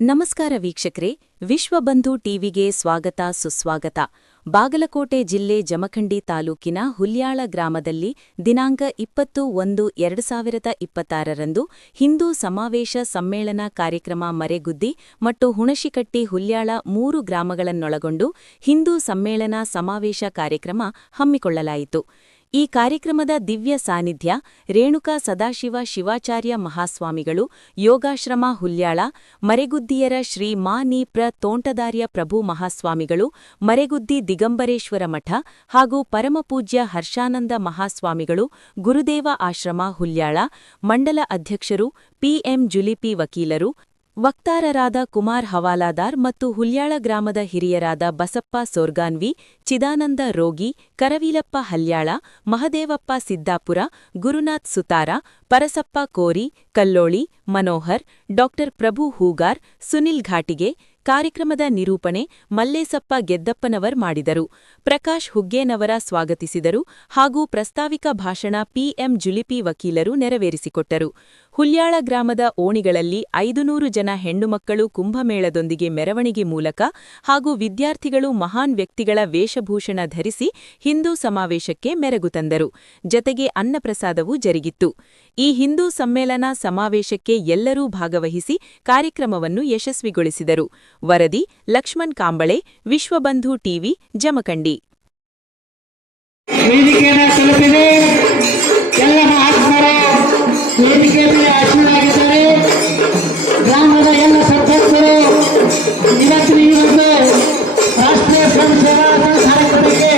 ನಮಸ್ಕಾರ ವೀಕ್ಷಕರೇ, ವಿಶ್ವಬಂಧು ಟಿವಿಗೆ ಸ್ವಾಗತ ಸುಸ್ವಾಗತ. ಬಾಗಲಕೋಟೆ ಜಿಲ್ಲೆ ಜಮಖಂಡಿ ತಾಲೂಕಿನ ಹುಲ್ಯಾಳ ಗ್ರಾಮದಲ್ಲಿ ದಿನಾಂಕ 20/1/2026 ಹಿಂದೂ ಸಮಾವೇಶ ಸಮ್ಮೇಳನ ಕಾರ್ಯಕ್ರಮ ಮರೆಗುದ್ದಿ ಮತ್ತು ಹುಣಶಿಕಟ್ಟಿ ಹುಲ್ಯಾಳ 3 ಗ್ರಾಮಗಳನ್ನೊಳಗೊಂಡು ಹಿಂದೂ ಸಮ್ಮೇಳನ ಸಮಾವೇಶ ಕಾರ್ಯಕ್ರಮ ಹಮ್ಮಿಕೊಳ್ಳಲಾಯಿತು. ಈ ಕಾರ್ಯಕ್ರಮದ ದಿವ್ಯ ಸಾನ್ನಿಧ್ಯ ರೇಣುಕಾ ಸದಾಶಿವ ಶಿವಾಚಾರ್ಯ ಮಹಾಸ್ವಾಮಿಗಳು, ಯೋಗಾಶ್ರಮ ಹುಲ್ಯಾಳ, ಮರೆಗುದ್ದಿಯರ ಶ್ರೀ ಮಾ ನಿ. ಪ್ರ. ತೋಂಟದಾರ್ಯ ಪ್ರಭು ಮಹಾಸ್ವಾಮಿಗಳು, ಮರೆಗುದ್ದಿ ದಿಗಂಬರೇಶ್ವರ ಮಠ ಹಾಗೂ ಪರಮಪೂಜ್ಯ ಹರ್ಷಾನಂದ ಮಹಾಸ್ವಾಮಿಗಳು, ಗುರುದೇವ ಆಶ್ರಮ ಹುಲ್ಯಾಳ, ಮಂಡಲ ಅಧ್ಯಕ್ಷರು ಪಿಎಂ ಜುಲಿಪಿ ವಕೀಲರು, ವಕ್ತಾರರಾದ ಕುಮಾರ್ ಹವಾಲಾದಾರ್ ಮತ್ತು ಹುಲ್ಯಾಳ ಗ್ರಾಮದ ಹಿರಿಯರಾದ ಬಸಪ್ಪ ಸೋರ್ಗಾನ್ವಿ, ಚಿದಾನಂದ ರೋಗಿ, ಕರವೀಲಪ್ಪ ಹಲ್ಯಾಳ, ಮಹದೇವಪ್ಪ ಸಿದ್ದಾಪುರ, ಗುರುನಾಥ್ ಸುತಾರ, ಪರಸಪ್ಪ ಕೋರಿ, ಕಲ್ಲೋಳಿ, ಮನೋಹರ್, ಡಾ ಪ್ರಭು ಹೂಗಾರ್, ಸುನಿಲ್ ಘಾಟಿಗೆ. ಕಾರ್ಯಕ್ರಮದ ನಿರೂಪಣೆ ಮಲ್ಲೇಸಪ್ಪ ಗೆದ್ದಪ್ಪನವರ್ ಮಾಡಿದರು. ಪ್ರಕಾಶ್ ಹುಗ್ಗೇನವರ ಸ್ವಾಗತಿಸಿದರು ಹಾಗೂ ಪ್ರಸ್ತಾವಿಕ ಭಾಷಣ ಪಿಎಂ ಜುಲಿಪಿ ವಕೀಲರು ನೆರವೇರಿಸಿಕೊಟ್ಟರು. ಹುಲ್ಯಾಳ ಗ್ರಾಮದ ಓಣಿಗಳಲ್ಲಿ 500 ಜನ ಹೆಣ್ಣುಮಕ್ಕಳು ಕುಂಭಮೇಳದೊಂದಿಗೆ ಮೆರವಣಿಗೆ ಮೂಲಕ ಹಾಗೂ ವಿದ್ಯಾರ್ಥಿಗಳು ಮಹಾನ್ ವ್ಯಕ್ತಿಗಳ ವೇಷಭೂಷಣ ಧರಿಸಿ ಹಿಂದೂ ಸಮಾವೇಶಕ್ಕೆ ಮೆರಗು ತಂದರು. ಜತೆಗೆ ಅನ್ನಪ್ರಸಾದವೂ ಜರುಗಿತ್ತು. ಈ ಹಿಂದೂ ಸಮ್ಮೇಳನ ಸಮಾವೇಶಕ್ಕೆ ಎಲ್ಲರೂ ಭಾಗವಹಿಸಿ ಕಾರ್ಯಕ್ರಮವನ್ನು ಯಶಸ್ವಿಗೊಳಿಸಿದರು. ವರದಿ ಲಕ್ಷ್ಮಣ್ ಕಾಂಬಳೆ, ವಿಶ್ವಬಂಧು ಟಿವಿ, ಜಮಖಂಡಿ. ವೇದಿಕೆಯನ್ನು ತಲುಪಿದೆ. ಎಲ್ಲ ಮಹಾತ್ಮರು ವೇದಿಕೆಯಲ್ಲಿ ಆಶೀರ್ವಾದಿಸಿದ್ದಾರೆ. ಗ್ರಾಮದ ಎಲ್ಲ ಸರ್ಪಂಚರು ಇವತ್ತು ಈ ಒಂದು ರಾಷ್ಟ್ರೀಯ ಸ್ವಯಂ ಸೇವಾ ಕಾರ್ಯಕ್ರಮಕ್ಕೆ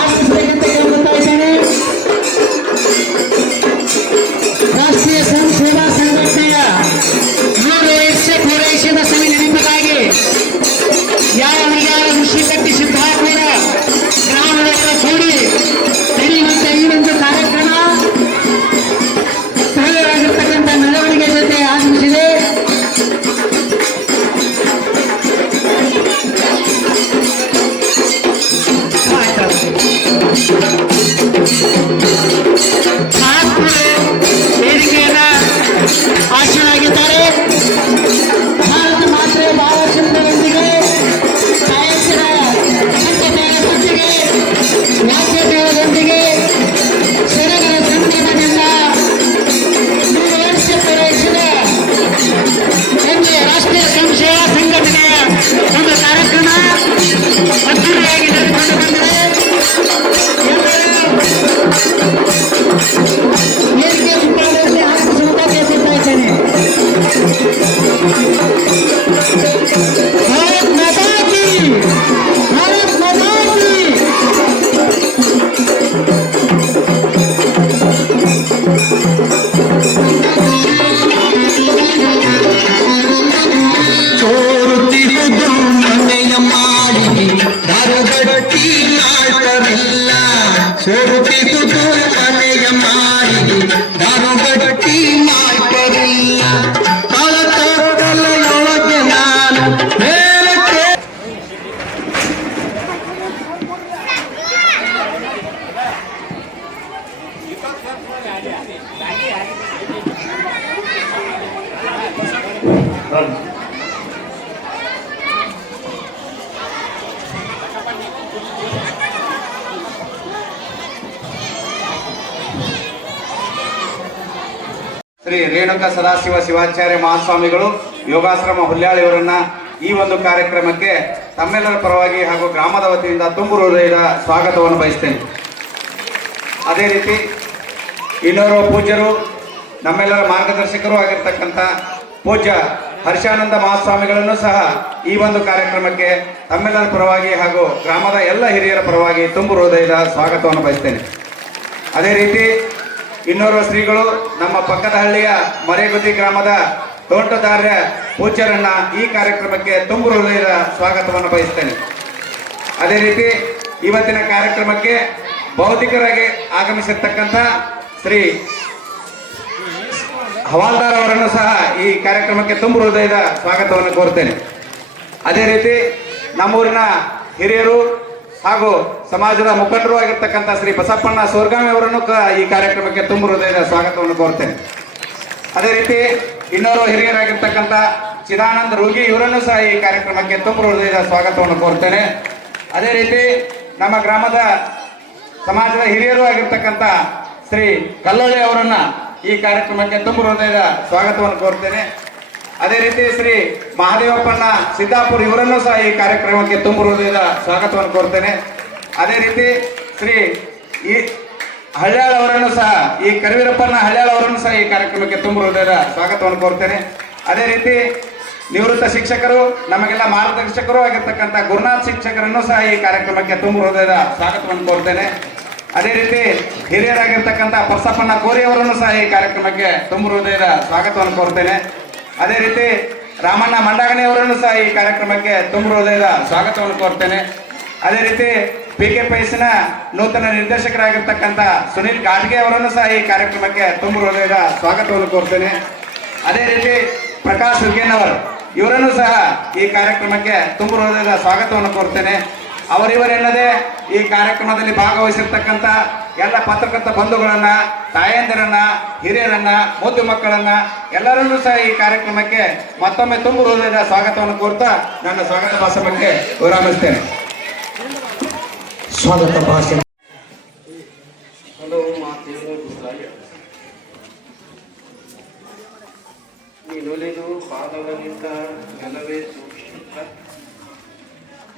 ಆಗಮಿಸಬೇಕೆಂತ ಕೇಳ್ಕೊತಾ ಇದ್ದೇನೆ. ರಾಷ್ಟ್ರೀಯ ಸ್ವಯಂ ಸೇವಾ ಸಂಘಟನೆಯ 3 ವರ್ಷ ಪೂರೈಸಿದ ಸಭೆ ನೆನಪಿಗಾಗಿ ಯಾವ ಹುಣಶಿಕಟ್ಟಿ ಸಿದ್ದಾಪುರ ಗ್ರಾಮದ ಕೂಡಿ ನಡೆಯುವಂತೆ ಈ ಒಂದು ಕಾರ್ಯಕ್ರಮ ಸ್ಥಳೀಯರಾಗಿರ್ತಕ್ಕಂಥ ಮೆರವಣಿಗೆ ಜೊತೆ ಆಗಮಿಸಿದೆ. ವೇದಿಕೆಯನ್ನ ಆಶೀರ್ವಾಗಿದ್ದಾರೆ. ಭಾರತ ಮಾತೆ ಭಾವಚಿತ್ರದೊಂದಿಗೆ ಸಾಹಿತ್ಯದ ಸಂಕಟದೊಂದಿಗೆ ವಾಕ್ಯದೊಂದಿಗೆ ಸೆರಗರ ಸಂಭ್ರಮದಿಂದ 3 ವರ್ಷ ಪೂರೈಸಿದ ಒಂದು ರಾಷ್ಟ್ರೀಯ ಸ್ವಯಂ ಸೇವಾ ಸಂಘಟನೆಯ ಒಂದು ಕಾರ್ಯಕ್ರಮ ಅದ್ದೂರಿಯಾಗಿ ನಡೆದುಕೊಂಡು ಬಂದಿದೆ. ವೇದಿಕೆ ಮುಂಭಾಗದಲ್ಲಿ ಆಗಮಿಸುವಂತ ಕೇಳ್ತಾ ಇದ್ದೇನೆ. ಭಾರತ್ ಮಾತಾ ಕಿ, ಭಾರತ್ ಮಾತಾ ಕಿ. ಸೋರುತ್ತಿರುವುದು ಮನೆಯ ಮಾಡಿ ದಾರುಗಟ್ಟಿ ಮಾಡ್ತಾರಲ್ಲ. ಸೋರುತ್ತಿರುವುದು ಮನೆಯ ಮಾಡಿ ದಾರುಗಟ್ಟಿ ಮಾಡ್ತಾರಲ್ಲ. ಕಲಕಲಯೊಳಗೆ ನಾನು ಮೇಲಕ್ಕೆ ಶ್ರೀ ರೇಣುಕಾ ಸದಾಶಿವ ಶಿವಾಚಾರ್ಯ ಮಹಾಸ್ವಾಮಿಗಳು, ಯೋಗಾಶ್ರಮ ಹುಲ್ಯಾಳ ಇವರನ್ನ ಈ ಒಂದು ಕಾರ್ಯಕ್ರಮಕ್ಕೆ ತಮ್ಮೆಲ್ಲರ ಪರವಾಗಿ ಹಾಗೂ ಗ್ರಾಮದ ವತಿಯಿಂದ ತುಂಬು ಹೃದಯದ ಸ್ವಾಗತವನ್ನು ಬಯಸ್ತೇನೆ. ಅದೇ ರೀತಿ ಇನ್ನೋರ್ವ ಪೂಜ್ಯರು, ನಮ್ಮೆಲ್ಲರ ಮಾರ್ಗದರ್ಶಕರು ಆಗಿರ್ತಕ್ಕಂಥ ಪೂಜ್ಯ ಹರ್ಷಾನಂದ ಮಹಾಸ್ವಾಮಿಗಳನ್ನು ಸಹ ಈ ಒಂದು ಕಾರ್ಯಕ್ರಮಕ್ಕೆ ತಮ್ಮೆಲ್ಲರ ಪರವಾಗಿ ಹಾಗೂ ಗ್ರಾಮದ ಎಲ್ಲ ಹಿರಿಯರ ಪರವಾಗಿ ತುಂಬು ಹೃದಯದ ಸ್ವಾಗತವನ್ನು ಬಯಸ್ತೇನೆ. ಅದೇ ರೀತಿ ಇನ್ನೋರ್ವ ಶ್ರೀಗಳು, ನಮ್ಮ ಪಕ್ಕದ ಹಳ್ಳಿಯ ಮರೆಗುದ್ದಿ ಗ್ರಾಮದ ತೋಂಟದಾರ್ಯ ಪೂಜ್ಯರನ್ನ ಈ ಕಾರ್ಯಕ್ರಮಕ್ಕೆ ತುಂಬು ಹೃದಯದ ಸ್ವಾಗತವನ್ನು ಬಯಸ್ತೇನೆ. ಅದೇ ರೀತಿ ಇವತ್ತಿನ ಕಾರ್ಯಕ್ರಮಕ್ಕೆ ಭೌತಿಕರಾಗಿ ಆಗಮಿಸಿರ್ತಕ್ಕಂಥ ಶ್ರೀ ಹವಾಲ್ದಾರ್ ಅವರನ್ನು ಸಹ ಈ ಕಾರ್ಯಕ್ರಮಕ್ಕೆ ತುಂಬು ಹೃದಯದ ಸ್ವಾಗತವನ್ನು ಕೋರ್ತೇನೆ. ಅದೇ ರೀತಿ ನಮ್ಮೂರಿನ ಹಿರಿಯರು ಹಾಗೂ ಸಮಾಜದ ಮುಖಂಡರು ಆಗಿರ್ತಕ್ಕಂಥ ಶ್ರೀ ಬಸಪ್ಪಣ್ಣ ಸೋರ್ಗಾಮಿ ಅವರನ್ನು ಈ ಕಾರ್ಯಕ್ರಮಕ್ಕೆ ತುಂಬು ಹೃದಯದ ಸ್ವಾಗತವನ್ನು ಕೋರ್ತೇನೆ. ಅದೇ ರೀತಿ ಇನ್ನೋರ್ವ ಹಿರಿಯರಾಗಿರ್ತಕ್ಕಂಥ ಚಿದಾನಂದ ರೂಗಿ ಇವರನ್ನು ಸಹ ಈ ಕಾರ್ಯಕ್ರಮಕ್ಕೆ ತುಂಬ ಹೃದಯದ ಸ್ವಾಗತವನ್ನು ಕೋರ್ತೇನೆ. ಅದೇ ರೀತಿ ನಮ್ಮ ಗ್ರಾಮದ ಸಮಾಜದ ಹಿರಿಯರು ಆಗಿರ್ತಕ್ಕಂಥ ಶ್ರೀ ಕಲ್ಲಳ್ಳಿ ಅವರನ್ನ ಈ ಕಾರ್ಯಕ್ರಮಕ್ಕೆ ತುಂಬ ಹೃದಯದ ಸ್ವಾಗತವನ್ನು ಕೋರ್ತೇನೆ. ಅದೇ ರೀತಿ ಶ್ರೀ ಮಹಾದೇವಪ್ಪನ ಸಿದ್ದಾಪುರ ಇವರನ್ನು ಸಹ ಈ ಕಾರ್ಯಕ್ರಮಕ್ಕೆ ತುಂಬ ಹೃದಯದ ಸ್ವಾಗತವನ್ನು ಕೋರ್ತೇನೆ. ಅದೇ ರೀತಿ ಶ್ರೀ ಈ ಹಳ್ಯಾಳ್ ಅವರನ್ನು ಸಹ ಈ ಕರಿವೀರಪ್ಪನ ಹಳ್ಯಾಳ್ ಅವರನ್ನು ಸಹ ಈ ಕಾರ್ಯಕ್ರಮಕ್ಕೆ ತುಂಬ ಹೃದಯದ ಸ್ವಾಗತವನ್ನು ಕೋರ್ತೇನೆ. ಅದೇ ರೀತಿ ನಿವೃತ್ತ ಶಿಕ್ಷಕರು ನಮಗೆಲ್ಲ ಮಾರ್ಗದರ್ಶಕರು ಆಗಿರ್ತಕ್ಕಂಥ ಗುರುನಾಥ್ ಶಿಕ್ಷಕರನ್ನು ಸಹ ಈ ಕಾರ್ಯಕ್ರಮಕ್ಕೆ ತುಂಬ ಹೃದಯದ ಸ್ವಾಗತವನ್ನು ಕೋರ್ತೇನೆ. ಅದೇ ರೀತಿ ಹಿರಿಯರಾಗಿರ್ತಕ್ಕಂಥ ಪರ್ಸಪ್ಪಣ್ಣ ಕೋರಿ ಅವರನ್ನು ಸಹ ಈ ಕಾರ್ಯಕ್ರಮಕ್ಕೆ ತುಂಬ ಹೃದಯದ ಸ್ವಾಗತವನ್ನು ಕೋರ್ತೇನೆ. ಅದೇ ರೀತಿ ರಾಮಣ್ಣ ಮಂಡಾಗಣಿ ಅವರನ್ನು ಸಹ ಈ ಕಾರ್ಯಕ್ರಮಕ್ಕೆ ತುಂಬ ಹೃದಯದ ಸ್ವಾಗತವನ್ನು ಕೋರ್ತೇನೆ. ಅದೇ ರೀತಿ PKPSನ ನೂತನ ನಿರ್ದೇಶಕರಾಗಿರ್ತಕ್ಕಂಥ ಸುನಿಲ್ ಗಾಡ್ಗೆ ಅವರನ್ನು ಸಹ ಈ ಕಾರ್ಯಕ್ರಮಕ್ಕೆ ತುಂಬ ಹೃದಯದ ಸ್ವಾಗತವನ್ನು ಕೋರ್ತೇನೆ. ಅದೇ ರೀತಿ ಪ್ರಕಾಶ್ ಹುಗ್ಗೇನವರ್ ಇವರನ್ನು ಸಹ ಈ ಕಾರ್ಯಕ್ರಮಕ್ಕೆ ತುಂಬ ಹೃದಯದ ಸ್ವಾಗತವನ್ನು ಕೋರ್ತೇನೆ. ಅವರಿವರೆಲ್ಲದೆ ಈ ಕಾರ್ಯಕ್ರಮದಲ್ಲಿ ಭಾಗವಹಿಸಿರ್ತಕ್ಕಂಥ ಎಲ್ಲ ಪತ್ರಕರ್ತ ಬಂಧುಗಳನ್ನ, ತಾಯಂದಿರನ್ನ, ಹಿರಿಯರನ್ನ, ಮುದ್ದು ಮಕ್ಕಳನ್ನ ಎಲ್ಲರನ್ನೂ ಸಹ ಈ ಕಾರ್ಯಕ್ರಮಕ್ಕೆ ಮತ್ತೊಮ್ಮೆ ತುಂಬ ಹೃದಯದ ಸ್ವಾಗತವನ್ನು ಕೋರ್ತಾ ನನ್ನ ಸ್ವಾಗತ ಭಾಷಣಕ್ಕೆ ವಿರಾಮಿಸ್ತೇನೆ. ಸ್ವಾಗತ ಭಾಷಣ. ಹಲವು ಮಾತೇನು ಗುರುರಾಯ ನೀನೊಲಿದು ಪಾದವನಿತ ನೆಲವೇ ಸೂಕ್ಷ್ಮ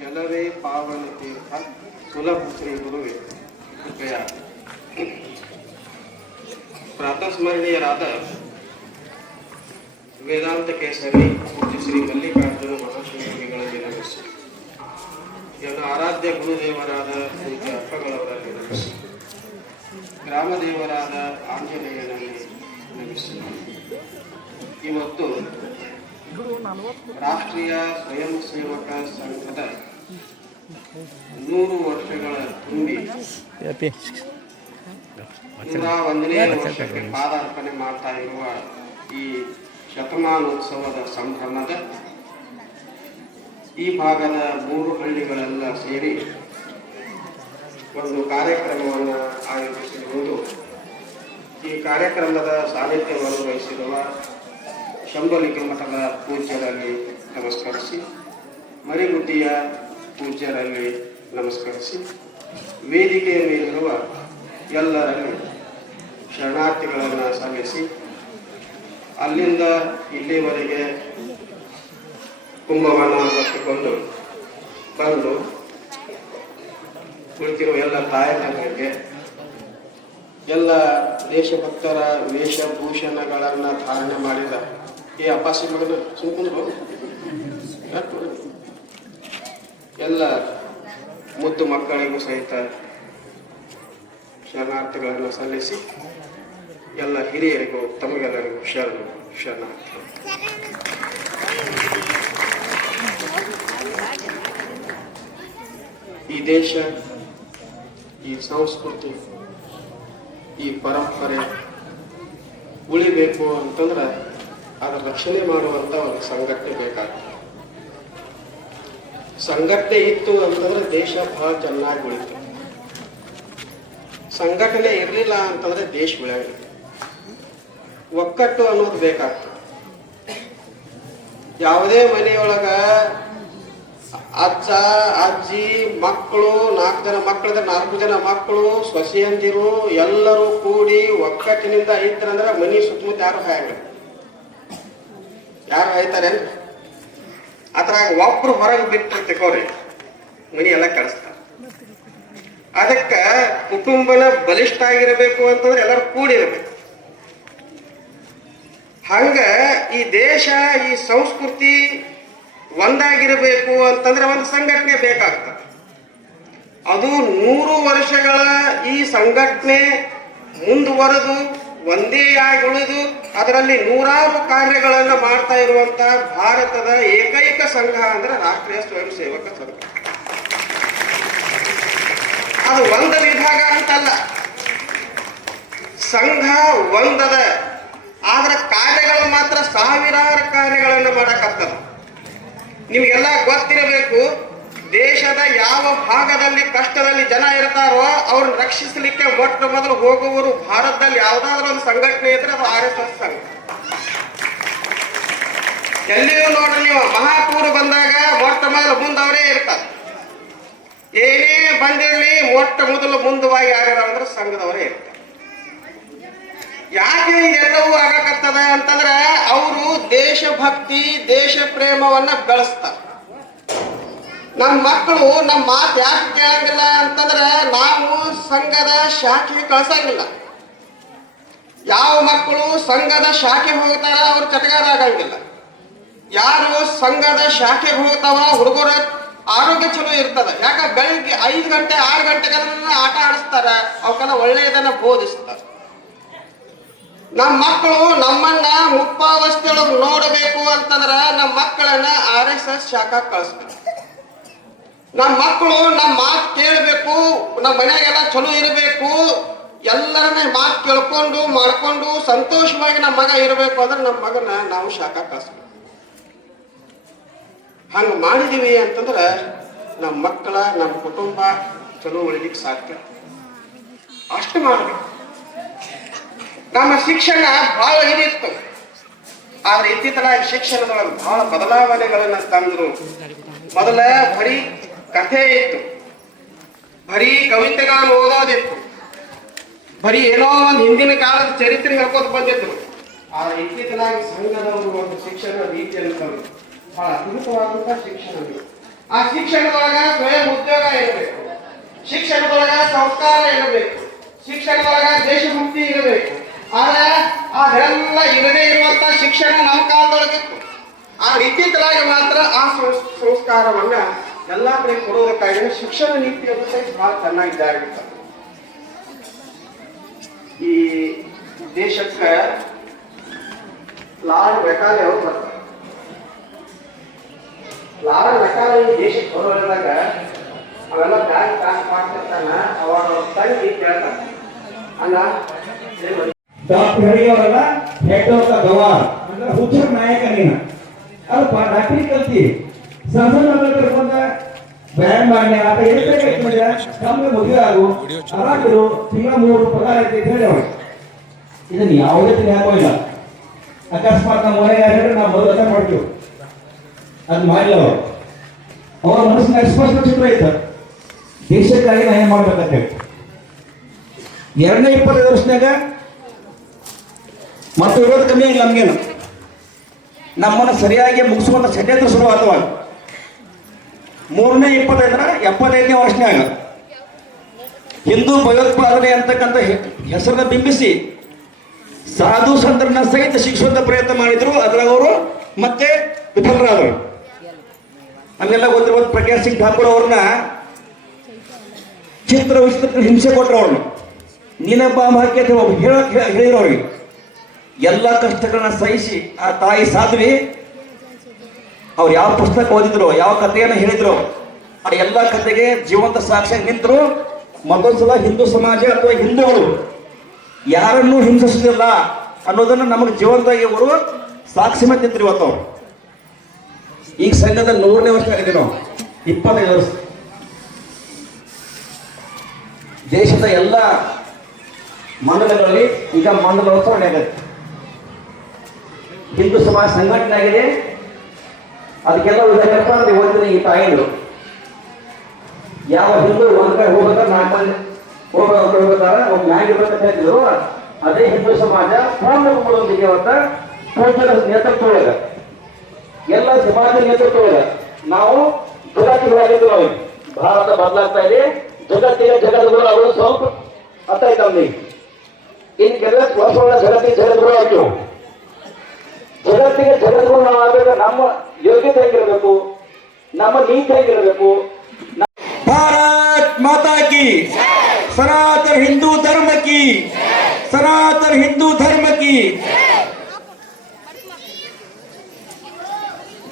ನೆಲವೇ ಪಾವನ ತೀರ್ಥ ಸುಲಭ ಶ್ರೀ ಗುರುವೇ ಕೃಪೆಯ ಪ್ರಾತಸ್ಮರಣೀಯರಾದ ವೇದಾಂತ ಕೇಸರಿ ಪೂಜ್ಯ ಶ್ರೀ ಮಲ್ಲಿಕಾರ್ಜುನ ಮಹಾಶಿವಯೋಗಿಗಳಲ್ಲಿ ನಮಿಸಿ, ಎಲ್ಲ ಆರಾಧ್ಯ ಗುರುದೇವರಾದ ಪೂಜ್ಯ ಅಪ್ಪಗಳವರಲ್ಲಿ ನಮಿಸಿ, ಗ್ರಾಮದೇವರಾದ ಆಂಜನೇಯನಲ್ಲಿ ನಮಿಸಿ, ಇವತ್ತು ರಾಷ್ಟ್ರೀಯ ಸ್ವಯಂ ಸೇವಕ ಸಂಘದ 100 ವರ್ಷಗಳ ತುಂಬಿ 101ನೇ ವರ್ಷಕ್ಕೆ ಪಾದಾರ್ಪಣೆ ಮಾಡ್ತಾ ಇರುವ ಈ ಶತಮಾನೋತ್ಸವದ ಸಂಭ್ರಮದ ಈ ಭಾಗದ 3 ಹಳ್ಳಿಗಳೆಲ್ಲ ಸೇರಿ ಒಂದು ಕಾರ್ಯಕ್ರಮವನ್ನು ಆಯೋಜಿಸಿರುವುದು. ಈ ಕಾರ್ಯಕ್ರಮದ ಸಾನ್ನಿಧ್ಯವನ್ನು ವಹಿಸಿರುವ ಶಂಭಲಿಂಗ ಮಠದ ಪೂಜ್ಯರಲ್ಲಿ ನಮಸ್ಕರಿಸಿ, ಮರಿಗುಡ್ಡಿಯ ಪೂಜ್ಯರಲ್ಲಿ ನಮಸ್ಕರಿಸಿ, ವೇದಿಕೆಯ ಮೇಲಿರುವ ಎಲ್ಲರಲ್ಲಿ ಶರಣಾರ್ಥಿಗಳನ್ನು ಸಲ್ಲಿಸಿ, ಅಲ್ಲಿಂದ ಇಲ್ಲಿವರೆಗೆ ಕುಂಭವನ್ನು ಹೊತ್ತುಕೊಂಡು ಬಂದು ಕುಳಿತಿರುವ ಎಲ್ಲ ತಾಯಂದಿರಿಗೆ, ಎಲ್ಲ ದೇಶಭಕ್ತರ ವೇಷಭೂಷಣಗಳನ್ನು ಧಾರಣೆ ಮಾಡಿದ ಈ ಅಪಾಸಿ ಮಗನ ಸುಮ್ಕೊಂಡು ಎಲ್ಲ ಮುದ್ದು ಮಕ್ಕಳಿಗೂ ಸಹಿತ ಶರಣಾರ್ಥಿಗಳನ್ನು ಸಲ್ಲಿಸಿ, ಎಲ್ಲ ಹಿರಿಯರಿಗೂ ತಮಗೆಲ್ಲರಿಗೂ ಶರಣಾರ್ಥಿ. ಈ ದೇಶ, ಈ ಸಂಸ್ಕೃತಿ, ಈ ಪರಂಪರೆ ಉಳಿಬೇಕು ಅಂತಂದ್ರೆ ಅದರ ರಕ್ಷಣೆ ಮಾಡುವಂತ ಒಂದು ಸಂಘಟನೆ ಬೇಕಾಗ್ತದೆ. ಸಂಘಟನೆ ಇತ್ತು ಅಂತಂದ್ರೆ ದೇಶ ಬಹಳ ಚೆನ್ನಾಗಿ ಉಳಿತು. ಸಂಘಟನೆ ಇರಲಿಲ್ಲ ಅಂತಂದ್ರೆ ದೇಶ ಉಳಿಯಂಗಿಲ್ಲ. ಒಕ್ಕಟ್ಟು ಅನ್ನೋದು ಬೇಕಾಗ್ತದೆ. ಯಾವುದೇ ಮನೆಯೊಳಗ ಅಜ್ಜ ಅಜ್ಜಿ ಮಕ್ಕಳು 4 ಜನ ಮಕ್ಕಳಿದ್ರೆ 4 ಜನ ಮಕ್ಕಳು ಸೊಸೆಯಂದಿರು ಎಲ್ಲರೂ ಕೂಡಿ ಒಕ್ಕಟ್ಟಿನಿಂದ ಇದ್ರಂದ್ರೆ ಮನಿ ಸುತ್ತಮುತ್ತ ಯಾರು ಹಾಯಂಗಿಲ್ಲ. ಯಾರು ಹಾಯ್ತಾರೆ ಅದ್ರಾಗ ಒಬ್ರು ಹೊರಗೆ ಬಿಟ್ಟು ತಿಕೋರಿ ಮನಿ ಎಲ್ಲ ಕಳಿಸ್ತಾರೆ. ಅದಕ್ಕ ಕುಟುಂಬನ ಬಲಿಷ್ಠ ಆಗಿರಬೇಕು ಅಂತಂದ್ರೆ ಎಲ್ಲರೂ ಕೂಡಿರಬೇಕು. ಹಂಗ ಈ ದೇಶ, ಈ ಸಂಸ್ಕೃತಿ ಒಂದಾಗಿರಬೇಕು ಅಂತಂದ್ರೆ ಒಂದು ಸಂಘಟನೆ ಬೇಕಾಗ್ತದೆ. ಅದು 100 ವರ್ಷಗಳ ಈ ಸಂಘಟನೆ ಮುಂದುವರೆದು ಒಂದೇ ಆಗಿ ಉಳಿದು ಅದರಲ್ಲಿ 100 ಕಾರ್ಯಗಳನ್ನು ಮಾಡ್ತಾ ಇರುವಂತಹ ಭಾರತದ ಏಕೈಕ ಸಂಘ ಅಂದ್ರೆ ರಾಷ್ಟ್ರೀಯ ಸ್ವಯಂ ಸೇವಕ ಸಂಘ. ಅದು ಒಂದು ವಿಭಾಗ ಅಂತಲ್ಲ, ಸಂಘ ಒಂದದ, ಆದ್ರೆ ಕಾರ್ಯಗಳು ಮಾತ್ರ ಸಾವಿರಾರು ಕಾರ್ಯಗಳನ್ನು ಮಾಡಕ್ಕಾಗ್ತದೆ. ನಿಮ್ಗೆಲ್ಲ ಗೊತ್ತಿರಬೇಕು, ದೇಶದ ಯಾವ ಭಾಗದಲ್ಲಿ ಕಷ್ಟದಲ್ಲಿ ಜನ ಇರ್ತಾರೋ ಅವ್ರನ್ನ ರಕ್ಷಿಸಲಿಕ್ಕೆ ಮೊಟ್ಟ ಮೊದಲು ಹೋಗುವವರು ಭಾರತದಲ್ಲಿ ಯಾವುದಾದ್ರೂ ಒಂದು ಸಂಘಟನೆ ಇದ್ರೆ ಅದು RSS ಸಂಘ. ಎಲ್ಲಿಯೂ ನೋಡ್ರಿ ನೀವು ಮಹಾಪೂರ ಬಂದಾಗ ಮೊಟ್ಟ ಮೊದಲು ಮುಂದವರೇ ಇರ್ತಾರೆ. ಏನೇ ಬಂದಿರಲಿ ಮೊಟ್ಟ ಮೊದಲು ಮುಂದವಾಗಿ ಆಗ್ಯಾರ ಅಂದ್ರೆ ಸಂಘದವರೇ ಇರ್ತಾರೆ. ಯಾಕೆ ಎಲ್ಲವೂ ಆಗಕತ್ತದ ಅಂತಂದ್ರೆ ಅವರು ದೇಶಭಕ್ತಿ ದೇಶ ಪ್ರೇಮವನ್ನ ಬೆಳೆಸ್ತಾರೆ. ನಮ್ಮ ಮಕ್ಕಳು ನಮ್ಮ ಮಾತು ಯಾಕೆ ಕೇಳಂಗಿಲ್ಲ ಅಂತಂದ್ರೆ ನಾವು ಸಂಘದ ಶಾಖೆಗೆ ಕಳ್ಸಂಗಿಲ್ಲ. ಯಾವ ಮಕ್ಕಳು ಸಂಘದ ಶಾಖೆಗೆ ಹೋಗ್ತಾರ ಅವ್ರು ಚಟಗಾರ ಆಗಂಗಿಲ್ಲ. ಯಾರು ಸಂಘದ ಶಾಖೆಗೆ ಹೋಗ್ತಾವ ಹುಡುಗರ ಆರೋಗ್ಯ ಚಲೋ ಇರ್ತದ. ಯಾಕ ಬೆಳಿಗ್ಗೆ 5 ಗಂಟೆ 6 ಗಂಟೆಗಳನ್ನ ಆಟ ಆಡಿಸ್ತಾರ, ಅವಕ್ಕೆಲ್ಲ ಒಳ್ಳೆಯದನ್ನ ಬೋಧಿಸ್ತಾರೆ. ನಮ್ಮ ಮಕ್ಕಳು ನಮ್ಮನ್ನ ಮುಪ್ಪಾವಸ್ಥೆಯೊಳಗೆ ನೋಡಬೇಕು ಅಂತಂದ್ರ ನಮ್ಮ ಮಕ್ಕಳನ್ನ RSS ಶಾಖಾ ಕಳಿಸ್ತಾರೆ. ನಮ್ಮ ಮಕ್ಕಳು ನಮ್ಮ ಮಾತು ಕೇಳಬೇಕು, ನಮ್ಮ ಮನೆಯಾಗೆಲ್ಲ ಚಲೋ ಇರಬೇಕು, ಎಲ್ಲರನ್ನ ಮಾತು ಕೇಳ್ಕೊಂಡು ಮಾಡ್ಕೊಂಡು ಸಂತೋಷವಾಗಿ ನಮ್ಮ ಮಗ ಇರಬೇಕು ಅಂದ್ರೆ ನಮ್ಮ ಮಗನ ನಾವು ಶಾಖಾ ಕಳಿಸ್ಬೇಕು. ಹಂಗೆ ಮಾಡಿದೀವಿ ಅಂತಂದ್ರೆ ನಮ್ಮ ಮಕ್ಕಳ ನಮ್ಮ ಕುಟುಂಬ ಚಲೋ ಉಳಿಲಿಕ್ಕೆ ಸಾಧ್ಯ. ಅಷ್ಟು ಮಾಡಬೇಕು. ನಮ್ಮ ಶಿಕ್ಷಣ ಬಹಳ ಇದಿತ್ತು, ಆದ್ರೆ ಇತ್ತೀಚಲಾಗಿ ಶಿಕ್ಷಣದೊಳಗೆ ಬಹಳ ಬದಲಾವಣೆಗಳನ್ನ ತಂದ್ರು. ಮೊದಲ ಬರೀ ಕಥೆ ಇತ್ತು, ಬರೀ ಕವಿತೆಗಳನ್ನು ಓದೋದಿತ್ತು, ಬರೀ ಏನೋ ಒಂದು ಹಿಂದಿನ ಕಾಲದ ಚರಿತ್ರೆ ಹೇಳ್ಕೊತ ಬಂದಿದ್ರು. ಆದ್ರೆ ಇತ್ತೀಚಲಾಗಿ ಸಂಘದವರು ಒಂದು ಶಿಕ್ಷಣ ರೀತಿಯನ್ನು ತಂದ್ರು. ಬಹಳ ಅದ್ಭುತವಾದಂತಹ ಶಿಕ್ಷಣ. ಆ ಶಿಕ್ಷಣದೊಳಗ ಸ್ವಯಂ ಉದ್ಯೋಗ ಇರಬೇಕು, ಶಿಕ್ಷಣದೊಳಗ ಸಂಸ್ಕಾರ ಇರಬೇಕು, ಶಿಕ್ಷಣದೊಳಗ ದೇಶಭಕ್ತಿ ಇರಬೇಕು. ಆದ್ರೆ ಅದೆಲ್ಲ ಇರದೇ ಇರುವಂತ ಶಿಕ್ಷಣ ನಮ್ಮ ಕಾಲದೊಳಗಿತ್ತು. ಆ ಇತ್ತೀಚಲಾಗಿ ಮಾತ್ರ ಆ ಸಂಸ್ಕಾರವನ್ನ ಎಲ್ಲಾ ಕಡೆ ಕೊಡುವುದಕ್ಕಾಗಿ ಶಿಕ್ಷಣ ನೀತಿಯನ್ನು ಸಹಿತ ಬಹಳ ಚೆನ್ನಾಗಿ ಜಾರಿರ್ತದೆ. ಈ ದೇಶಕ್ಕೆ ಲಾರ್ಡ್ ಮೆಕಾಲೆ ಅವರು ಬರ್ತಾರೆ. ಲಾರ್ಡ್ ಮೆಕಾಲೆ ಈ ದೇಶಕ್ಕೆ ಬರೋದಾಗ ಅವೆಲ್ಲ ಬ್ಯಾಂಕ್ ಪಾಸ್ ಮಾಡ್ತಿರ್ತಾನ. ಅವಾಗ ತಂಗಿ ಕೇಳ್ತಾನೆ, ಅಲ್ಲ ಡಾಕ್ಟರ್ ಹರಿಯವರಲ್ಲ ಹೆಡ್ ಆಫ್ ದ ಗವಾರ್ ಅಂದ್ರೆ ಹುಚ್ಚರ ನಾಯಕ ನೀನು. ಅದು ಡಾಕ್ಟ್ರಿ ಕಲ್ತಿ ಸಂಸದ ಬಂದ ಬ್ಯಾನ್ ಮಾಡಿ ಆತ ಹೇಳ್ಬೇಕಾಯ್ತು. ನಮ್ಗೆ ಮದುವೆ ಆಗು, ಆರಾಮಿರು, ತಿಂಗಳ 3 ಪಗಾರ ಐತಿ ಅಂತ ಹೇಳಿ ಅವ್ರು ಇದನ್ನ ಯಾವುದೇ ತಿಂಗಳು ಹಾಕೋಲ್ಲ. ಅಕಸ್ಮಾತ್ ನಮ್ಮ ಮನೆ ಯಾರು ಹೇಳಿದ್ರೆ ನಾವು ಮೊದಲ ಮಾಡ್ತೀವಿ, ಅದು ಮಾಡಿಲ್ಲ. ಅವ್ರ ಮನಸ್ಸಿನ ಸ್ಪಷ್ಟ ಚಿತ್ರ ಐತೆ, ದೇಶಕ್ಕಾಗಿ ನಾ ಏನ್ ಮಾಡ್ಬೇಕಂತ ಹೇಳಿ. 225 ವರ್ಷನಾಗ ಮತ್ತು ಇರೋದು ಕಮ್ಮಿ ಆಗಿಲ್ಲ ನಮ್ಗೇನು. ನಮ್ಮನ್ನು ಸರಿಯಾಗಿ ಮುಗಿಸುವಂತ ಷಡ್ಯಂತ್ರ ಶುರುವಾದವಾಗ 325ನೇ ವರ್ಷನಾಗ ಹಿಂದೂ ಭಯೋತ್ಪಾದನೆ ಅಂತಕ್ಕಂಥ ಹೆಸರನ್ನ ಬಿಂಬಿಸಿ ಸಾಧು ಸಂತರನ್ನ ಸಹಿತ ಶಿಕ್ಷುವಂತ ಪ್ರಯತ್ನ ಮಾಡಿದ್ರು. ಅದ್ರಾಗ ಅವರು ಮತ್ತೆ ವಿಫಲರಾದರು. ನಮಗೆಲ್ಲ ಗೊತ್ತಿರುವ ಪ್ರಕಾಶ್ ಸಿಂಗ್ ಠಾಕೂರ್ ಅವ್ರನ್ನ ಚಿತ್ರ ವಿಚಿತ್ರ ಹಿಂಸೆ ಕೊಟ್ಟರು. ಅವ್ರನ್ನ ನೀನಬ್ಬ ಹಾಕಿ ಅಂತ ಹೇಳಿದ್ರು. ಅವ್ರಿಗೆ ಎಲ್ಲ ಕಷ್ಟಗಳನ್ನ ಸಹಿಸಿ ಆ ತಾಯಿ ಸಾಧ್ವಿ ಅವ್ರು ಯಾವ ಪುಸ್ತಕ ಓದಿದ್ರು, ಯಾವ ಕಥೆಯನ್ನು ಹೇಳಿದ್ರು, ಆ ಎಲ್ಲ ಕಥೆಗೆ ಜೀವಂತ ಸಾಕ್ಷಿಯಾಗಿ ನಿಂತರು. ಮತ್ತೊಂದ್ಸಲ ಹಿಂದೂ ಸಮಾಜ ಅಥವಾ ಹಿಂದೂಗಳು ಯಾರನ್ನೂ ಹಿಂಸಿಸುವುದಿಲ್ಲ ಅನ್ನೋದನ್ನು ನಮಗೆ ಜೀವಂತವಾಗಿ ಅವರು ಸಾಕ್ಷಿ ಮೇಲೆ ನಿಂತರು. ಇವತ್ತು ಅವರು ಈಗ ಸಂಘದ 100ನೇ ವರ್ಷ ಆಗಿದೆ. ನಾವು 25 ವರ್ಷ ದೇಶದ ಎಲ್ಲ ಮಂಡಲಗಳಲ್ಲಿ ಈಗ ಮಂಡಲೋತ್ಸವ ನಡೆಯುತ್ತೆ. ಹಿಂದೂ ಸಮಾಜ ಸಂಘಟನೆ ಆಗಿದೆ. ಅದಕ್ಕೆಲ್ಲ ಉದಾಹರಣೆ ಅಂದ್ರೆ ಇವತ್ತಿನ ಈ ತಾಯಿಗಳು ಯಾವ ಹಿಂದೂ ಒಂದ್ ಕಡೆ ಹೋಗ್ಬೇಕಾದ್ರೆ 4 ಮಂದಿ ಹೋಗ್ಬೇಕಾದ್ರೆ ಅವ್ರು ಮ್ಯಾಗಿ ಅಂತ ಹೇಳ್ತಿದ್ರು. ಅದೇ ಹಿಂದೂ ಸಮಾಜ ಪೂರ್ಣ ಕುಟುಂಬದೊಂದಿಗೆ ಅವತ್ತ ಪೂಜ್ಯರ ನೇತೃತ್ವದೊಳಗ ಎಲ್ಲ ಸಮಾಜ ನೇತೃತ್ವದೊಳಗ ನಾವು ಜಗತ್ತಿಗಳಾಗಿದ್ದು. ನಾವು ಭಾರತ ಬದಲಾಗ್ತಾ ಇದೆ, ಜಗತ್ತುಗಳು ಅವರು ಸ್ವಲ್ಪ ಅರ್ಥ ಆಯ್ತು ನಮ್ಗೆ. ಇನ್ಗೆಲ್ಲ ಹೊಸ ಜಗತ್ತಿಗೆ ಆಗ್ತೀವಿ. ಜಗತ್ತುಗಳು ನಾವು ಆಗಬೇಕು. ನಮ್ಮ ಯೋಗ್ಯತೆ ಹೇಗಿರಬೇಕು, ನಮ್ಮ ನೀತಿ ಹೇಗಿರಬೇಕು. ಭಾರತ್ ಮಾತಾ ಕಿ, ಸನಾತನ ಹಿಂದೂ ಧರ್ಮ ಕಿ, ಸನಾತನ ಹಿಂದೂ ಧರ್ಮ ಕಿ.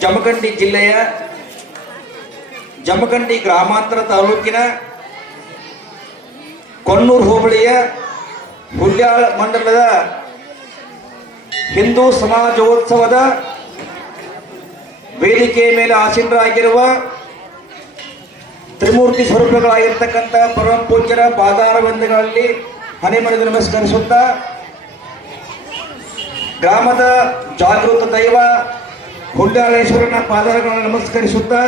ಜಮಖಂಡಿ ಜಿಲ್ಲೆಯ ಜಮಖಂಡಿ ಗ್ರಾಮಾಂತರ ತಾಲೂಕಿನ ಕೊಣ್ಣೂರು ಹೋಬಳಿಯ ಹುಲ್ಯಾಳ ಮಂಡಲದ ಹಿಂದೂ ಸಮಾಜೋತ್ಸವದ ವೇದಿಕೆಯ ಮೇಲೆ ಆಸೀನರಾಗಿರುವ ತ್ರಿಮೂರ್ತಿ ಸ್ವರೂಪಗಳಾಗಿರ್ತಕ್ಕಂಥ ಪರಮ ಪೂಜ್ಯರ ಪಾದಾರವಿಂದಗಳಲ್ಲಿ ಹನಿಮಣಿದು ನಮಸ್ಕರಿಸುತ್ತಾ ಗ್ರಾಮದ ಜಾಗೃತ ದೈವ ಹುಲ್ಯಾಳೇಶ್ವರನ ಪಾದಗಳನ್ನು ನಮಸ್ಕರಿಸುತ್ತಾ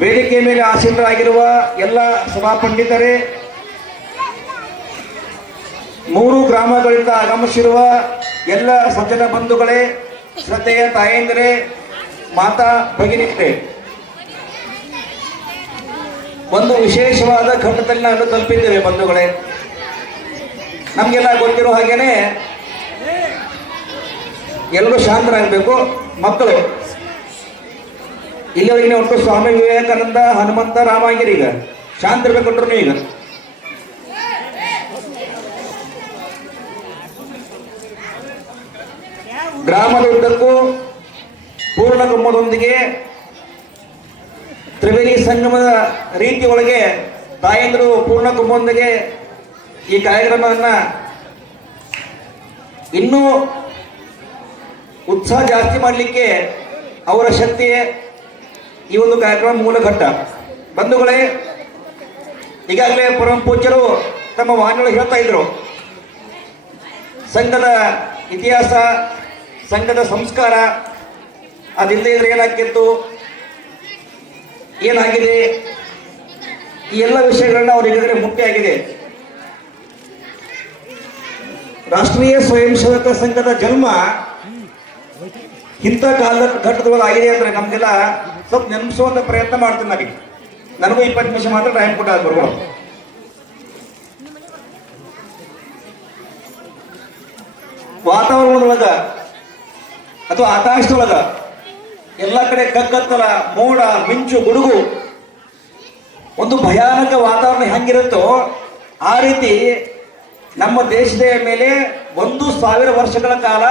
ವೇದಿಕೆ ಮೇಲೆ ಆಸೀನರಾಗಿರುವ ಎಲ್ಲ ಸಭಾ ಪಂಡಿತರೇ, 3 ಗ್ರಾಮಗಳಿಂದ ಆಗಮಿಸಿರುವ ಎಲ್ಲ ಸಜ್ಜನ ಬಂಧುಗಳೇ, ಶ್ರದ್ಧೆಯ ತಾಯಂದಿರೇ, ಮಾತಾ ಭಗಿನಿಯರೇ, ಒಂದು ವಿಶೇಷವಾದ ಘಟ್ಟದಲ್ಲಿ ನಾವು ತಲುಪಿದ್ದೇವೆ ಬಂಧುಗಳೇ. ನಮಗೆಲ್ಲ ಗೊತ್ತಿರೋ ಹಾಗೇನೆ ಎಲ್ಲರೂ ಶಾಂತರಾಗಬೇಕು. ಮಕ್ಕಳು ಇಲ್ಲಿವರೆಗೆ ಒಟ್ಟು ಸ್ವಾಮಿ ವಿವೇಕಾನಂದ, ಹನುಮಂತ, ರಾಮ ಆಗಿರಿ. ಈಗ ಶಾಂತ ಇರ್ಬೇಕೊಟ್ರು. ಈಗ ಗ್ರಾಮದ ಉದ್ದಕ್ಕೂ ಪೂರ್ಣ ಕುಂಭದೊಂದಿಗೆ ತ್ರಿವೇಣಿ ಸಂಗಮದ ರೀತಿ ಒಳಗೆ ತಾಯಂದರು ಪೂರ್ಣ ಕುಂಭದೊಂದಿಗೆ ಈ ಕಾರ್ಯಕ್ರಮವನ್ನು ಇನ್ನೂ ಉತ್ಸಾಹ ಜಾಸ್ತಿ ಮಾಡಲಿಕ್ಕೆ ಅವರ ಶಕ್ತಿಯೇ ಈ ಒಂದು ಕಾರ್ಯಕ್ರಮ ಮೂಲ ಘಟ್ಟ. ಬಂಧುಗಳೇ, ಈಗಾಗಲೇ ಪರಮ ಪೂಜ್ಯರು ತಮ್ಮ ವಾಣಿಗಳು ಹೇಳ್ತಾ ಇದ್ರು, ಸಂಘದ ಇತಿಹಾಸ, ಸಂಘದ ಸಂಸ್ಕಾರ, ಅದಿಲ್ಲದೆ ಇದ್ರೆ ಏನಾಗ್ತಿತ್ತು, ಏನಾಗಿದೆ, ಈ ಎಲ್ಲ ವಿಷಯಗಳನ್ನ ಅವ್ರು ಈಗಾಗಲೇ ಮುಟ್ಟಿಯಾಗಿದೆ. ರಾಷ್ಟ್ರೀಯ ಸ್ವಯಂ ಸೇವಕ ಸಂಘದ ಜನ್ಮ ಇಂಥ ಕಾಲದ ಘಟ್ಟದೊಳಗೆ ಆಗಿದೆ ಅಂದ್ರೆ ನಮಗೆಲ್ಲ ಸ್ವಲ್ಪ ನೆನಪಿಸುವಂತ ಪ್ರಯತ್ನ ಮಾಡ್ತೀನಿ. ನನಗೂ 20 ನಿಮಿಷ ಮಾತ್ರ ಟೈಮ್ ಕೊಟ್ಟ ಬರ್ಬೋದು. ವಾತಾವರಣದೊಳಗ ಅಥವಾ ಆಕಾಶದೊಳಗ ಎಲ್ಲ ಕಡೆ ಕಗ್ಗತ್ತಲ, ಮೋಡ, ಮಿಂಚು, ಗುಡುಗು, ಒಂದು ಭಯಾನಕ ವಾತಾವರಣ ಹೆಂಗಿರುತ್ತೋ ಆ ರೀತಿ ನಮ್ಮ ದೇಶದ ಮೇಲೆ 1000 ವರ್ಷಗಳ ಕಾಲ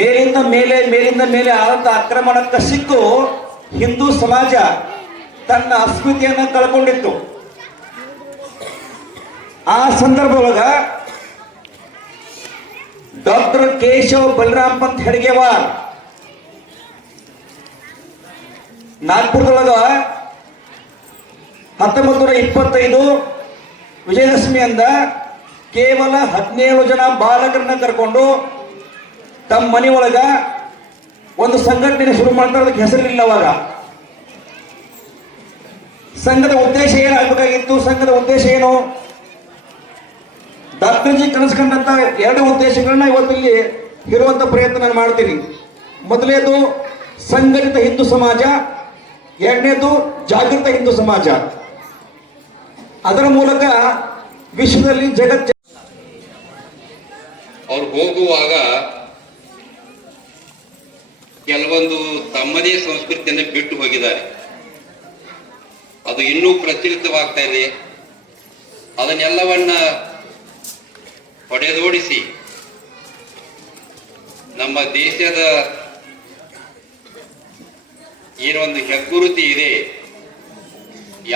ಮೇಲಿಂದ ಮೇಲೆ ಆದಂತ ಆಕ್ರಮಣಕ್ಕೆ ಸಿಕ್ಕು ಹಿಂದೂ ಸಮಾಜ ತನ್ನ ಅಸ್ಮಿತೆಯನ್ನು ಕಳ್ಕೊಂಡಿತ್ತು. ಆ ಸಂದರ್ಭದೊಳಗ ಡಾಕ್ಟರ್ ಕೇಶವ್ ಬಲರಾಮ್ ಪಂತ್ ಹೆಡ್ಗೇವಾರ್ ನಾಗ್ಪುರದೊಳಗ 1925 ವಿಜಯದಶಮಿ ಅಂದ ಕೇವಲ 17 ಜನ ಬಾಲಕರನ್ನ ಕರ್ಕೊಂಡು ತಮ್ಮ ಮನೆಯೊಳಗ ಒಂದು ಸಂಘಟನೆ ಶುರು ಮಾಡ್ತಾರೆ. ಅದಕ್ಕೆ ಹೆಸರಿಲ್ಲ. ಅವಾಗ ಸಂಘದ ಉದ್ದೇಶ ಏನಾಗಬೇಕಾಗಿತ್ತು? ಸಂಘದ ಉದ್ದೇಶ ಏನು? ಡಾಕ್ಟರ್ ಜಿ ಕನಸ್ಕೊಂಡಂತ 2 ಉದ್ದೇಶಗಳನ್ನ ಇವತ್ತಿಲ್ಲಿ ಇರುವಂತ ಪ್ರಯತ್ನ ನಾನು ಮಾಡ್ತೀನಿ. ಮೊದಲನೇದು ಸಂಘಟಿತ ಹಿಂದೂ ಸಮಾಜ, 2ನೇದು ಜಾಗೃತ ಹಿಂದೂ ಸಮಾಜ. ಅದರ ಮೂಲಕ ವಿಶ್ವದಲ್ಲಿ ಅವ್ರು ಹೋಗುವಾಗ ಕೆಲವೊಂದು ತಮ್ಮದೇ ಸಂಸ್ಕೃತಿಯನ್ನು ಬಿಟ್ಟು ಹೋಗಿದ್ದಾರೆ. ಅದು ಇನ್ನೂ ಪ್ರಚಲಿತವಾಗ್ತಾ ಇದೆ. ಅದನ್ನೆಲ್ಲವನ್ನ ಹೊಡೆದೋಡಿಸಿ ನಮ್ಮ ದೇಶದ ಏನೊಂದು ಹೆಗ್ಗುರುತಿ ಇದೆ,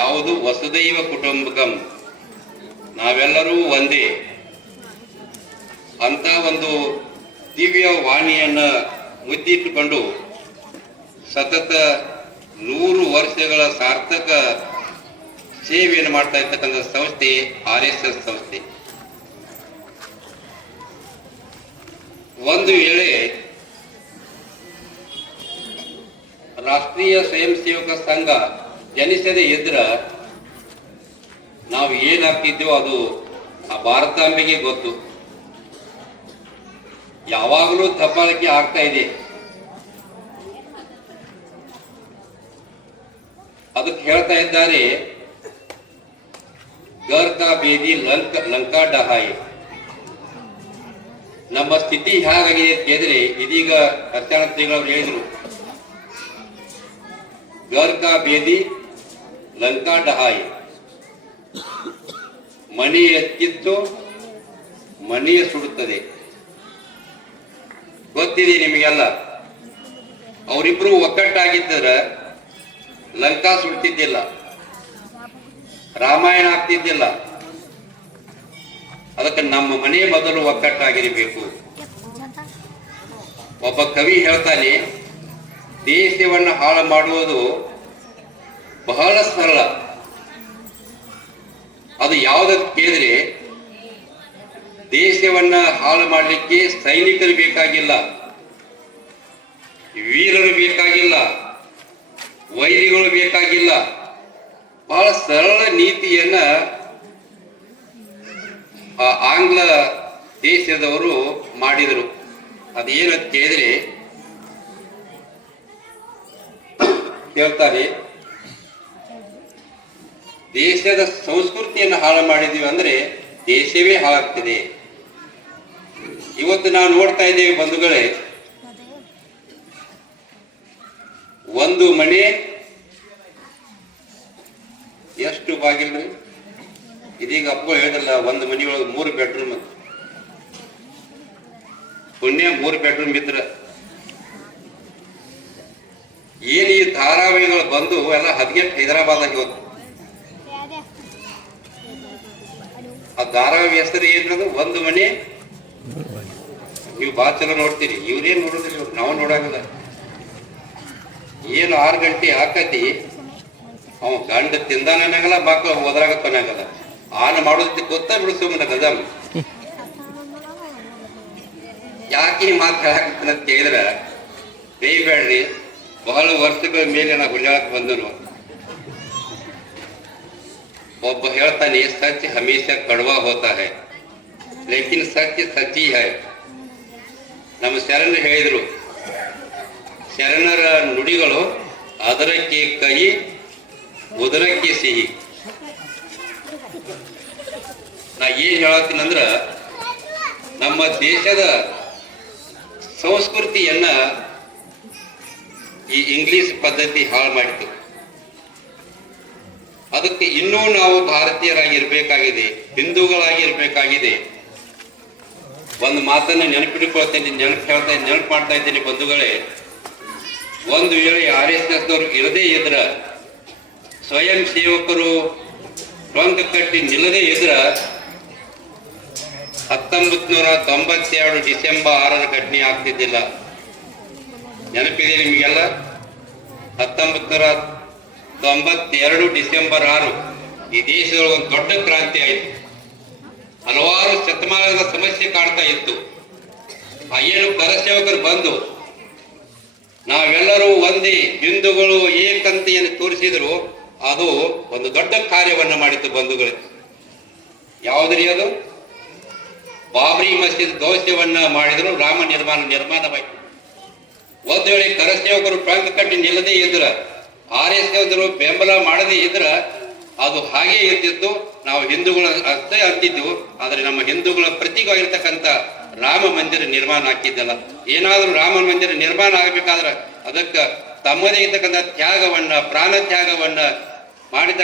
ಯಾವುದು ವಸುದೈವ ಕುಟುಂಬಕಂ, ನಾವೆಲ್ಲರೂ ಒಂದೇ ಅಂತ ಒಂದು ದಿವ್ಯ ವಾಣಿಯನ್ನ ಮುದ್ದಿಟ್ಟುಕೊಂಡು ಸತತ 100 ವರ್ಷಗಳ ಸಾರ್ಥಕ ಸೇವೆಯನ್ನು ಮಾಡ್ತಾ ಇರ್ತಕ್ಕಂಥ ಸಂಸ್ಥೆ RSS ಸಂಸ್ಥೆ. ಒಂದು ವೇಳೆ ರಾಷ್ಟ್ರೀಯ ಸ್ವಯಂ ಸೇವಕ ಸಂಘ ಜನಿಸದೇ ಇದ್ರ ನಾವು ಏನಾಗ್ತಿದ್ದೆವೋ ಅದು ಆ ಭಾರತಾಂಬೆಗೆ ಗೊತ್ತು. ಯಾವಾಗಲೂ ದಬ್ಬಾಳಿಕೆ ಆಗ್ತಾ ಇದೆ. ಅದಕ್ಕೆ ಹೇಳ್ತಾ ಇದ್ದಾರೆ, ಗರ್ ಕಾ ಬೇದಿ ಲಂಕಾ ಡಹಾಯಿ. ನಮ್ಮ ಸ್ಥಿತಿ ಹೇಗಾಗಿದೆ ಅಂತ ಹೇಳಿದ್ರೆ, ಇದೀಗ ಕರ್ಚಾಣತ್ರಿಗಳು ಹೇಳಿದ್ರು, ಗರ್ ಕಾ ಬೇದಿ ಲಂಕಾ ಡಹಾಯಿ. ಮನೆ ಎತ್ತಿತ್ತು ಮನೆಯ ಸುಡುತ್ತದೆ. ಗೊತ್ತಿದೆ ನಿಮಗೆಲ್ಲ. ಅವರಿಬ್ರು ಒಕ್ಕಟ್ಟಾಗಿದ್ದರ ಲಂಕಾ ಸುಡ್ತಿದ್ದಿಲ್ಲ, ರಾಮಾಯಣ ಆಗ್ತಿದ್ದಿಲ್ಲ. ಅದಕ್ಕೆ ನಮ್ಮ ಮನೆ ಮೊದಲು ಒಕ್ಕಟ್ಟಾಗಿರಬೇಕು. ಒಬ್ಬ ಕವಿ ಹೇಳ್ತಾನೆ, ದೇಶವನ್ನ ಹಾಳು ಮಾಡುವುದು ಬಹಳ ಸರಳ. ಅದು ಯಾವುದಂತ ಕೇಳಿದ್ರೆ, ದೇಶವನ್ನ ಹಾಳು ಮಾಡಲಿಕ್ಕೆ ಸೈನಿಕರು ಬೇಕಾಗಿಲ್ಲ, ವೀರರು ಬೇಕಾಗಿಲ್ಲ, ವೈರಿಗಳು ಬೇಕಾಗಿಲ್ಲ. ಬಹಳ ಸರಳ ನೀತಿಯನ್ನ ಆಂಗ್ಲ ದೇಶದವರು ಮಾಡಿದರು. ಅದೇನಂತ ಕೇಳಿದ್ರೆ ಹೇಳ್ತಾರೆ, ದೇಶದ ಸಂಸ್ಕೃತಿಯನ್ನು ಹಾಳು ಮಾಡಿದೀವಿ ಅಂದ್ರೆ ದೇಶವೇ ಹಾಳಾಗ್ತದೆ. ಇವತ್ತು ನಾವು ನೋಡ್ತಾ ಇದ್ದೇವೆ ಬಂಧುಗಳೇ, ಒಂದು ಮನೆ ಎಷ್ಟು ಬಾಗಿಲ್ರಿ? ಇದೀಗ ಅಪ್ಪಗಳು ಹೇಳಿದ್ರಲ್ಲ, ಒಂದು ಮನೆಯೊಳಗೆ 3 ಬೆಡ್ರೂಮ್. ಪುಣ್ಯ 3 ಬೆಡ್ರೂಮ್ ಇದ್ರ ಏನ್ ಈ ಧಾರಾವಾಹಿಗಳು ಬಂದು ಎಲ್ಲ ಹದಿಗೆಟ್ಟು ಹೈದರಾಬಾದ್ ಹೋದ್. ಆ ಧಾರಾವಾಹಿ ಹೆಸರು ಏನದು? ಒಂದು ಮನೆ. ನೀವು ಬಾಳ ಚಲೋ ನೋಡ್ತೀರಿ, ಇವ್ರೇನ್ ನೋಡೋದಿಲ್ಲ, ನಾವು ನೋಡಾಗಲ್ಲ. ಏನು 6 ಗಂಟೆ ಹಾಕತಿ, ಅವ ಗಂಡ ತಿಂದಾನಾಗಲ್ಲ, ಮಕ್ಕಳು ಹೋದ್ರಾಗತ್ತನಾಗಲ್ಲ. ಆನ ಮಾಡೋದಕ್ಕೆ ಗೊತ್ತಾ ಬಿಡು ಸುಮ್ಮನೆ ಗದಮ್. ಯಾಕೆ ಈ ಮಾತು ಹೇಳಾಕತ್ತಂತ ಕೇಳಿದ್ರ, ಬೇಯ್ಬೇಡ್ರಿ, ಬಹಳ ವರ್ಷಗಳ ಮೇಲೆ ನಾ ಹುಲ್ಯಾಳಕ್ಕೆ ಬಂದನು. ಒಬ್ಬ ಹೇಳ್ತಾನೆ, ಸಚ್ ಹಮೇಶಾ ಕಡ್ವಾ ಹೋತಾ ಹೈ, ಲೇಕಿನ್ ಸಚ್ ಸಚ್ಚಿ ಹೈ. ನಮ್ಮ ಶರಣರು ಹೇಳಿದ್ರು, ಶರಣರ ನುಡಿಗಳು ಅದರಕ್ಕೆ ಕಹಿ ಉದರಕ್ಕೆ ಸಿಹಿ. ನಾ ಏನ್ ಹೇಳತ್ತೀನಂದ್ರ, ನಮ್ಮ ದೇಶದ ಸಂಸ್ಕೃತಿಯನ್ನ ಈ ಇಂಗ್ಲಿಷ್ ಪದ್ಧತಿ ಹಾಳು ಮಾಡಿತು. ಅದಕ್ಕೆ ಇನ್ನೂ ನಾವು ಭಾರತೀಯರಾಗಿರ್ಬೇಕಾಗಿದೆ, ಹಿಂದೂಗಳಾಗಿರ್ಬೇಕಾಗಿದೆ. ಒಂದು ಮಾತನ್ನ ನೆನಪಿಟ್ಕೊಳ್ತೇನೆ, ನೆನಪು ಮಾಡ್ತಾ ಇದ್ದೇನೆ ಬಂಧುಗಳೇ. ಒಂದು ವೇಳೆ RSS ದವರು ಇರದೇ ಇದ್ರ, ಸ್ವಯಂ ಸೇವಕರು ಟೊಂಕ ಕಟ್ಟಿ ನಿಲ್ಲದೇ ಇದ್ರ, 1992 ಡಿಸೆಂಬರ್ 6ರ ಘಟನೆ ಆಗ್ತಿದ್ದಿಲ್ಲ. ನೆನಪಿದೆ ನಿಮಗೆಲ್ಲ? 1992 ಡಿಸೆಂಬರ್ 6 ಈ ದೇಶದೊಳಗೆ ಒಂದು ದೊಡ್ಡ ಕ್ರಾಂತಿ ಆಯಿತು. ಹಲವಾರು ಶತಮಾನದ ಸಮಸ್ಯೆ ಕಾಡ್ತಾ ಇತ್ತು. ಏನು ಕರಸೇವಕರು ಬಂದು ನಾವೆಲ್ಲರೂ ಒಂದೇ, ಹಿಂದೂಗಳು ಏಕಂತೆಯನ್ನು ತೋರಿಸಿದ್ರು, ಅದು ಒಂದು ದೊಡ್ಡ ಕಾರ್ಯವನ್ನ ಮಾಡಿತ್ತು ಬಂಧುಗಳೇ. ಯಾವುದ್ರಿ ಅದು? ಬಾಬ್ರಿ ಮಸೀದ್ ಧ್ವಂಸವನ್ನ ಮಾಡಿದ್ರು, ರಾಮ ನಿರ್ಮಾಣವಾಯಿತು. ಒಂದು ವೇಳೆ ಕರಸೇವಕರು ಟೊಂಕ ಕಟ್ಟಿ ನಿಲ್ಲದೇ ಇದ್ರ, RSS ಬೆಂಬಲ ಮಾಡದೇ ಇದ್ರ, ಅದು ಹಾಗೆ ಇರ್ತಿತ್ತು. ನಾವು ಹಿಂದೂಗಳ ಅಷ್ಟೇ ಅಂತಿದ್ವು, ಆದ್ರೆ ನಮ್ಮ ಹಿಂದೂಗಳ ಪ್ರತೀಕವಾಗಿರ್ತಕ್ಕಂಥ ರಾಮ ಮಂದಿರ ನಿರ್ಮಾಣ ಆಗ್ತಿದ್ದಲ್ಲ. ಏನಾದ್ರೂ ರಾಮ ಮಂದಿರ ನಿರ್ಮಾಣ ಆಗ್ಬೇಕಾದ್ರೆ ಅದಕ್ಕೆ ತಮ್ಮದೇ ಇರ್ತಕ್ಕಂಥ ತ್ಯಾಗವನ್ನ, ಪ್ರಾಣ ತ್ಯಾಗವನ್ನ ಮಾಡಿದ